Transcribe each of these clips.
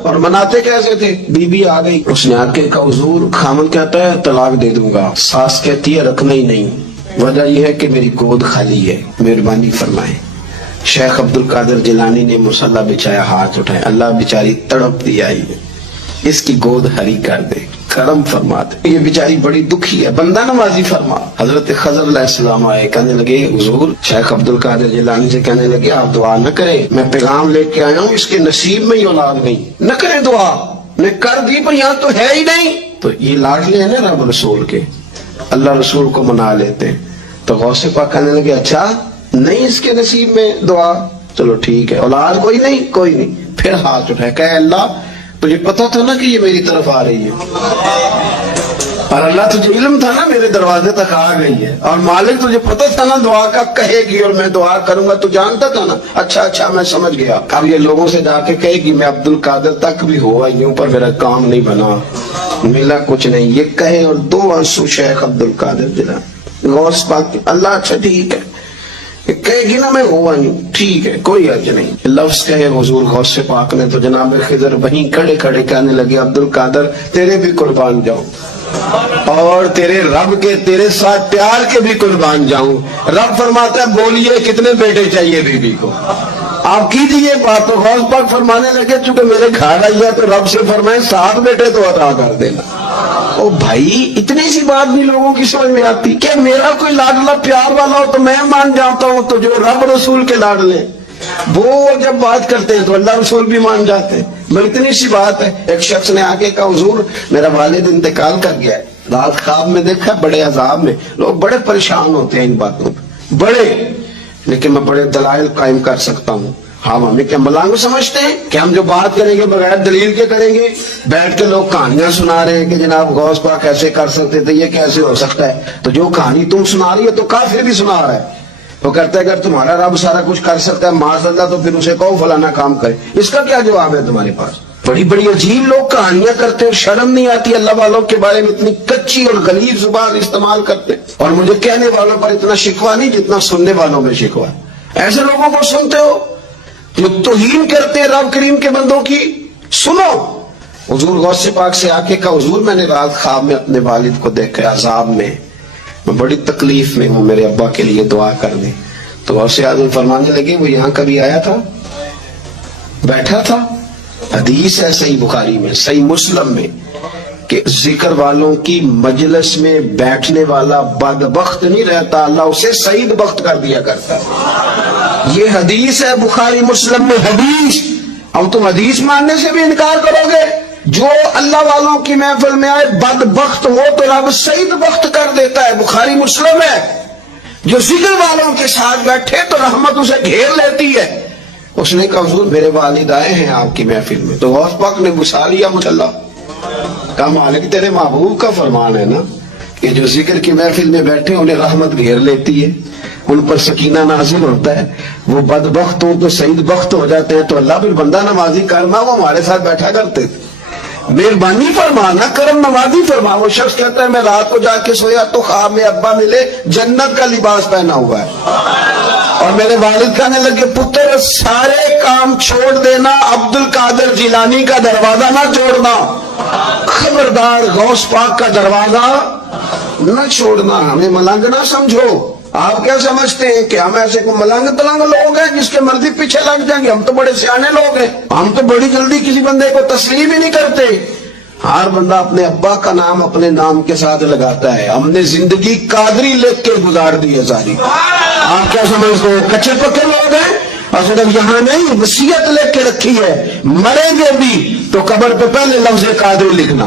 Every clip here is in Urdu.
اور مناتے کیسے تھے؟ بیوی آ گئی، اس نے آ کے کہا حضور خامن کہتا ہے طلاق دے دوں گا، ساس کہتی ہے رکھنا ہی نہیں، وجہ یہ ہے کہ میری گود خالی ہے، مہربانی فرمائیں۔ شیخ عبد القادر جیلانی نے مصلی بچھایا، ہاتھ اٹھائے، اللہ بیچاری تڑپ دی آئی ہے، اس کی گود ہری کر دے، کرم فرما دے، یہ بیچاری بڑی دکھی ہے، بندہ نوازی فرما۔ حضرت خضر علیہ السلام آئے، کہنے لگے حضور، شیخ عبد القادر جیلانی سے کہنے لگے آپ دعا نہ کریں، میں پیغام لے کے آیا ہوں، اس کے نصیب میں ہی اولاد نہیں، نہ کریں دعا، نے کر دی پر یہاں تو ہے ہی نہیں۔ تو یہ لاڈلے ہیں نا رب رسول کے، اللہ رسول کو منا لیتے، تو غوث پاک کہنے لگے اچھا نہیں اس کے نصیب میں دعا، چلو ٹھیک ہے، اولاد کوئی نہیں، کوئی نہیں۔ پھر ہاتھ اٹھائے، کہ اللہ تجھے پتا تھا نا کہ یہ میری طرف آ رہی ہے، اور اللہ تجھے علم تھا نا میرے دروازے تک آ گئی ہے، اور مالک تجھے پتا تھا نا دعا کا کہے گی اور میں دعا کروں گا، تو جانتا تھا نا، اچھا میں سمجھ گیا۔ اب یہ لوگوں سے جا کے کہے گی میں عبد القادر تک بھی ہوا یوں پر میرا کام نہیں بنا، ملا کچھ نہیں، یہ کہے اور دو آنسو شیخ عبد القادر جیلانی غوث پاک، اللہ اچھا ٹھیک ہے، کہے گی نا میں ہوا نہیں، ٹھیک ہے کوئی حرج نہیں، لفظ کہے حضور غوث پاک نے، تو جناب خضر وہیں کھڑے کھڑے کہنے لگے عبد القادر تیرے بھی قربان جاؤں، اور تیرے رب کے تیرے ساتھ پیار کے بھی قربان جاؤں۔ رب فرماتا ہے بولیے کتنے بیٹے چاہیے بی بی کو، آپ کیجئے بات، تو غوث پاک فرمانے لگے چونکہ میرے گھر آئی ہے تو رب سے فرمائے 7 بیٹے تو عطا کر دینا۔ او بھائی اتنی سی بات بھی لوگوں کی سمجھ میں آتی کہ میرا کوئی لاڈلا پیار والا ہو تو میں مان جاتا ہوں، تو جو رب رسول کے لاڈلے وہ جب بات کرتے ہیں تو اللہ رسول بھی مان جاتے ہیں۔ میں اتنی سی بات ہے، ایک شخص نے آگے کہا حضور میرا والد انتقال کر گیا ہے، رات خواب میں دیکھا بڑے عذاب میں، لوگ بڑے پریشان ہوتے ہیں ان باتوں پہ بڑے، لیکن میں بڑے دلائل قائم کر سکتا ہوں۔ ہمیں کیا ملانگ سمجھتے ہیں کہ ہم جو بات کریں گے بغیر دلیل کے کریں گے؟ بیٹھ کے لوگ کہانیاں سنا رہے ہیں کہ جناب غوث پاک ایسے کر سکتے تھے، یہ کیسے ہو سکتا ہے، تو جو کہانی تم سنا رہی ہے تو کافر بھی سنا رہا ہے۔ وہ کہتا ہے اگر تمہارا رب سارا کچھ کر سکتا ہے معاذ اللہ تو پھر اسے کہو فلانا کام کرے، اس کا کیا جواب ہے تمہارے پاس؟ بڑی بڑی عجیب لوگ کہانیاں کرتے ہیں، شرم نہیں آتی اللہ والوں کے بارے میں اتنی کچی اور غلیظ زبان استعمال کرتے، اور مجھے کہنے والوں پر اتنا شکوہ نہیں جتنا سننے والوں میں شکوہ ہے۔ ایسے لوگوں کو سنتے ہو جو توہین کرتے ہیں رب کریم کے بندوں کی، سنو۔ حضور غوث پاک سے آ کے کہا حضور میں نے رات خواب میں اپنے والد کو دیکھا عذاب میں بڑی تکلیف میں ہوں، میرے ابا کے لیے دعا کر دیں۔ تو غوث اعظم فرمانے لگے وہ یہاں کبھی آیا تھا، بیٹھا تھا؟ حدیث ہے صحیح بخاری میں، صحیح مسلم میں، کہ ذکر والوں کی مجلس میں بیٹھنے والا بدبخت نہیں رہتا، اللہ اسے سعید بخت کر دیا کرتا۔ یہ حدیث ہے بخاری مسلم میں، حدیث۔ اب تم حدیث ماننے سے بھی انکار کرو گے؟ جو اللہ والوں کی محفل میں آئے بدبخت ہو تو رب سعید بخت کر دیتا ہے، بخاری مسلم ہے۔ جو ذکر والوں کے ساتھ بیٹھے تو رحمت اسے گھیر لیتی ہے۔ اس نے کہا حضور میرے والد آئے ہیں آپ کی محفل میں، تو غوث پاک نے گھسا لیا مصلی، کہا مالک تیرے محبوب کا فرمان ہے نا کہ جو ذکر کی محفل میں بیٹھے انہیں رحمت گھیر لیتی ہے، ان پر سکینہ نازل ہوتا ہے، وہ بدبخت ہوں تو سعید بخت ہو جاتے ہیں، تو اللہ پھر بندہ نوازی کرنا، وہ ہمارے ساتھ بیٹھا کرتے تھے، مہربانی فرمانا، کرم نوازی فرما۔ وہ شخص کہتا ہے میں رات کو جا کے سویا تو خواب میں ابا ملے جنت کا لباس پہنا ہوا ہے، اور میرے والد کہنے لگے پتر سارے کام چھوڑ دینا، عبد القادر جیلانی کا دروازہ نہ چھوڑنا، خبردار غوث پاک کا دروازہ نہ چھوڑنا، ہمیں ملنگ نہ سمجھو۔ آپ کیا سمجھتے ہیں کہ ہم ایسے کو ملنگ تلنگ لوگ ہیں جس کے مرضی پیچھے لگ جائیں گے؟ ہم تو بڑے سیانے لوگ ہیں، ہم تو بڑی جلدی کسی بندے کو تسلیم ہی نہیں کرتے۔ ہر بندہ اپنے ابا کا نام اپنے نام کے ساتھ لگاتا ہے، ہم نے زندگی قادری لکھ کے گزار دی ہے ساری۔ آپ کیا سمجھتے ہیں کچے پکے لوگ ہیں؟ اور صرف یہاں نہیں، وصیت لکھ کے رکھی ہے، مریں گے بھی تو قبر پہ پہلے لفظ قادری لکھنا،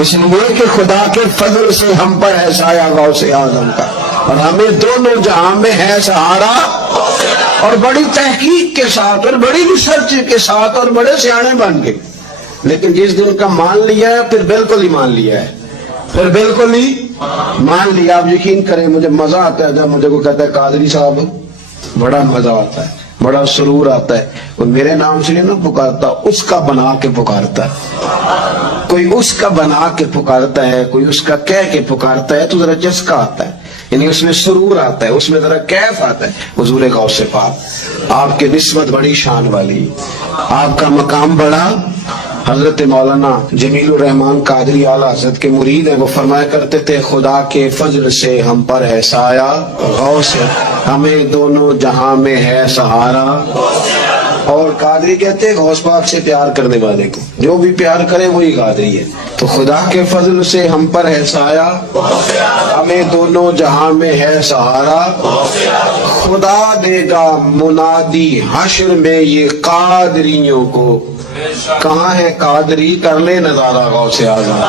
اس لیے کہ خدا کے فضل سے ہم پر ہے سایہ غوث اعظم کا، اور ہمیں دونوں جہاں میں ہے سہارا، اور بڑی تحقیق کے ساتھ اور بڑی ریسرچ کے ساتھ اور بڑے سیانے بن گئے۔ لیکن جس دن کا مان لیا ہے پھر بالکل ہی مان لیا ہے، پھر بالکل ہی مان لیا۔ آپ یقین کریں مجھے مزہ آتا ہے جب مجھے کوئی کہتا ہے قادری صاحب، بڑا مزہ آتا ہے، بڑا سرور آتا ہے۔ کوئی میرے نام سے نہ پکارتا، اس کا بنا کے پکارتا ہے، کوئی اس کا بنا کے پکارتا ہے، کوئی اس کا کہہ کے پکارتا ہے، تو ذرا چسکا آتا ہے، یعنی اس میں سرور آتا ہے، اس میں ذرا کیف آتا ہے۔ حضور غوث پاک آپ کے نسبت بڑی شان والی، آپ کا مقام بڑا حضرت مولانا جمیل الرحمان قادری اعلیٰ حضرت کے مرید ہیں، وہ فرمایا کرتے تھے خدا کے فضل سے ہم پر ہے سایہ غوث ہے، ہمیں دونوں جہاں میں ہے سہارا. اور قادری کہتے ہیں غوث پاک سے پیار کرنے والے کو جو بھی پیار کرے وہی قادری ہے. تو خدا کے فضل سے ہم پر ہے سایہ، ہمیں دونوں جہاں میں ہے سہارا. خدا دے گا منادی حشر میں یہ قادریوں کو، کہاں ہے قادری کر لے نظارہ غوث اعظم،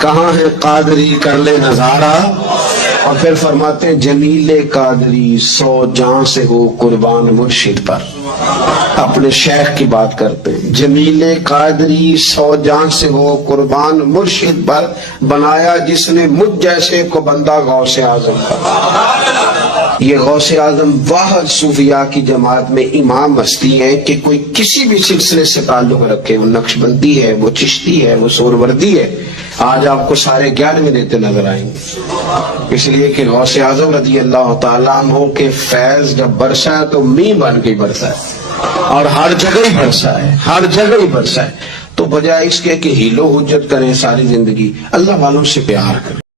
کہاں ہے قادری کر لے نظارہ. اور پھر فرماتے ہیں جمیل قادری 100 جان سے ہو قربان مرشد پر. اپنے شیخ کی بات کرتے ہیں، جمیل قادری 100 جان سے ہو قربان مرشد پر، بنایا جس نے مجھ جیسے کو بندہ غوث اعظم پر. یہ غوث اعظم واحد صوفیاء کی جماعت میں امام ہستی ہیں کہ کوئی کسی بھی سلسلے سے تعلق رکھے، وہ نقشبندی ہے، وہ چشتی ہے، وہ سہروردی ہے، آج آپ کو سارے 11ویں دیتے نظر آئیں گے. اس لیے کہ غوث اعظم رضی اللہ تعالیٰ عنہ کے فیض جب برسا ہے تو می بن کے برسا ہے، اور ہر جگہ ہی برسا ہے، ہر جگہ ہی برسا ہے. تو بجائے اس کے کہ ہیلو حجت کریں ساری زندگی، اللہ والوں سے پیار کریں.